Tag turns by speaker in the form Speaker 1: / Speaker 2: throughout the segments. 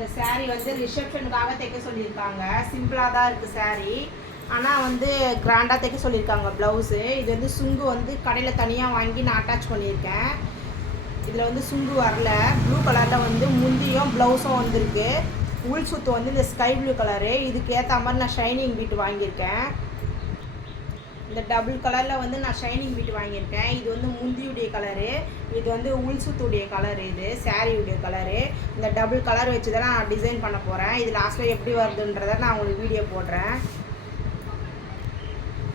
Speaker 1: இந்த சாரீ வந்து ரிசப்ஷனுக்காக தைக்க சொல்லியிருக்காங்க. சிம்பிளாக தான் இருக்குது சாரீ ஆனால் வந்து கிராண்டாக தைக்க சொல்லியிருக்காங்க ப்ளவுஸு இது வந்து சுங்கு வந்து கடையில் தனியாக வாங்கி நான் அட்டாச் பண்ணியிருக்கேன். இதில் வந்து சுங்கு வரல. ப்ளூ கலரில் வந்து முந்தியும் ப்ளவுஸும் வந்திருக்கு. உள் சுத்து வந்து இந்த ஸ்கை ப்ளூ கலரு இதுக்கு ஏற்ற மாதிரி நான் ஷைனிங் பீட் வாங்கியிருக்கேன். இந்த டபுள் கலரில் வந்து நான் ஷைனிங் பீட் வாங்கியிருக்கேன். இது வந்து முந்தியுடைய கலரு இது வந்து உள் சுத்துடைய கலரு இது சாரியுடைய கலரு இந்த டபுள் கலர் வச்சு தான் நான் டிசைன் பண்ண போகிறேன் இது லாஸ்ட்டில் எப்படி வருதுன்றதை நான் உங்களுக்கு வீடியோ போடுறேன்.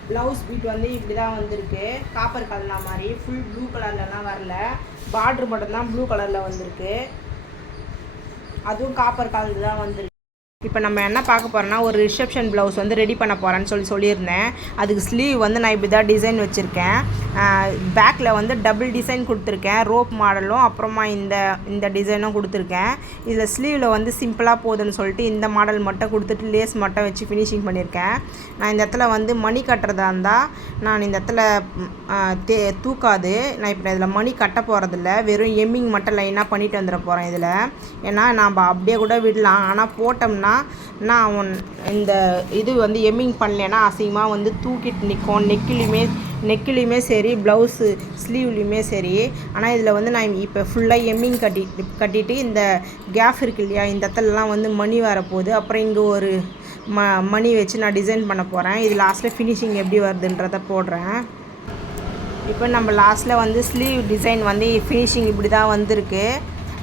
Speaker 1: ப்ளவுஸ் பீட் வந்து இப்படி தான் வந்திருக்கு காப்பர் கலர்லாம் மாதிரி. ஃபுல் ப்ளூ கலர்லலாம் வரல. பார்ட்ரு மட்டும்தான் ப்ளூ கலரில் வந்திருக்கு. அதுவும் காப்பர் கலந்து தான் வந்திருக்கு. இப்போ நம்ம என்ன பார்க்க போகிறோன்னா ஒரு ரிசப்ஷன் ப்ளவுஸ் வந்து ரெடி பண்ண போகிறேன்னு சொல்லி சொல்லியிருந்தேன். அதுக்கு ஸ்லீவ் வந்து நான் இப்படி தான் டிசைன் வச்சுருக்கேன் பேக்கில் வந்து டபுள் டிசைன் கொடுத்துருக்கேன். ரோப் மாடலும் அப்புறமா இந்த இந்த டிசைனும் கொடுத்துருக்கேன். இதில் ஸ்லீவில் வந்து சிம்பிளாக போகுதுன்னு சொல்லிட்டு இந்த மாடல் மட்டும் கொடுத்துட்டு லேஸ் மட்டும் வச்சு ஃபினிஷிங் பண்ணியிருக்கேன். நான் இந்த இடத்துல வந்து மணி கட்டுறதா இருந்தால் நான் இந்த இடத்துல தே தூக்காது. நான் இப்போ இதில் மணி கட்ட போகிறதில்ல வெறும் எம்மிங் மட்டும் லைனாக பண்ணிட்டு வந்துட போகிறேன் இதில். ஏன்னா நாம் அப்படியே கூட விடலாம். ஆனால் போட்டோம்னா நான் உன்- இந்த இது வந்து எம்மிங் பண்ணலைன்னா அசிங்கமாக வந்து தூக்கிட்டு நிற்கும் நெக்கிலையுமே நெக்கிலையுமே சரி ப்ளவுஸு ஸ்லீவ்லேயுமே சரி. ஆனால் இதில் வந்து நான் இப்போ ஃபுல்லாக எம்மிங் கட்டி கட்டிட்டு இந்த கேஃப் இருக்கு இல்லையா இந்த இடத்துலலாம் வந்து மணி வரப்போகுது. அப்புறம் இங்கே ஒரு ம மணி வச்சு நான் டிசைன் பண்ண போகிறேன் இது லாஸ்ட்டில் ஃபினிஷிங் எப்படி வருதுன்றதை போடுறேன். இப்போ நம்ம லாஸ்ட்டில் வந்து ஸ்லீவ் டிசைன் வந்து ஃபினிஷிங் இப்படி தான் வந்திருக்கு.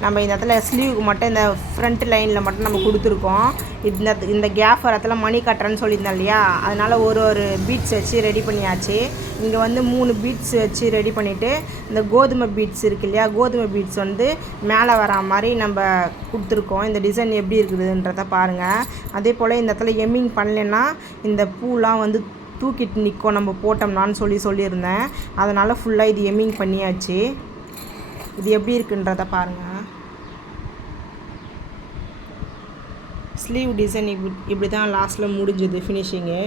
Speaker 1: நம்ம இந்த இடத்துல ஸ்லீவுக்கு மட்டும் இந்த ஃப்ரண்ட் லைனில் மட்டும் நம்ம கொடுத்துருக்கோம். இந்த இந்த கேப் இடத்துல மணி கட்டுறேன்னு சொல்லியிருந்தேன் இல்லையா? அதனால் ஒரு ஒரு பீட்ஸ் வச்சு ரெடி பண்ணியாச்சு. இங்கே வந்து மூணு பீட்ஸ் வச்சு ரெடி பண்ணிவிட்டு இந்த கோதுமை பீட்ஸ் இருக்கு இல்லையா? கோதுமை பீட்ஸ் வந்து மேலே வரா மாதிரி நம்ம கொடுத்துருக்கோம். இந்த டிசைன் எப்படி இருக்குதுன்றத பாருங்கள் அதே போல் இந்த இடத்துல எம்மிங் பண்ணலைன்னா இந்த பூலாம் வந்து தூக்கிட்டு நிற்கும் நம்ம போட்டோம்னான்னு சொல்லி சொல்லியிருந்தேன். அதனால் ஃபுல்லாக இது எம்மிங் பண்ணியாச்சு. இது எப்படி இருக்குன்றத பாருங்கள் ஸ்லீவ் டிசைன் இப்படி இப்படி தான் லாஸ்ட்டில் முடிஞ்சுது ஃபினிஷிங்கு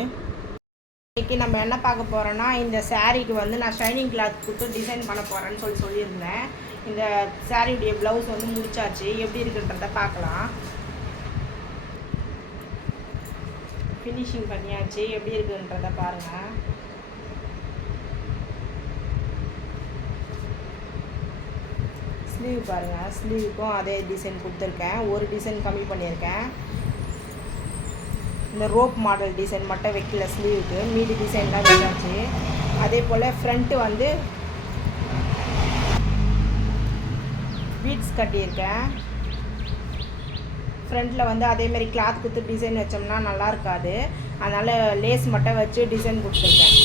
Speaker 1: இன்றைக்கி நம்ம என்ன பார்க்க போகிறோன்னா இந்த சாரீக்கு வந்து நான் ஷைனிங் கிளாத் கொடுத்து டிசைன் பண்ண போகிறேன்னு சொல்லி சொல்லியிருந்தேன். இந்த சாரியுடைய ப்ளவுஸ் வந்து முடிச்சாச்சு. எப்படி இருக்குன்றத பார்க்கலாம். ஃபினிஷிங் பண்ணியாச்சு. எப்படி இருக்குன்றத பாருங்கள் ஸ்லீவ் பாருங்கள் ஸ்லீவுக்கும் அதே டிசைன் கொடுத்துருக்கேன். ஒரு டிசைன் கம்மி பண்ணியிருக்கேன். இந்த ரோப் மாடல் டிசைன் மட்டும் வைக்கல ஸ்லீவுக்கு மீதி டிசைன்லாம் வச்சாச்சு. அதே போல் ஃப்ரண்ட்டு வந்து பீட்ஸ் கட்டியிருக்கேன். ஃப்ரண்ட்டில் வந்து அதேமாரி கிளாத் கொடுத்து டிசைன் வச்சோம்னா நல்லா இருக்காது. அதனால் லேஸ் மட்டும் வச்சு டிசைன் கொடுத்துருக்கேன்.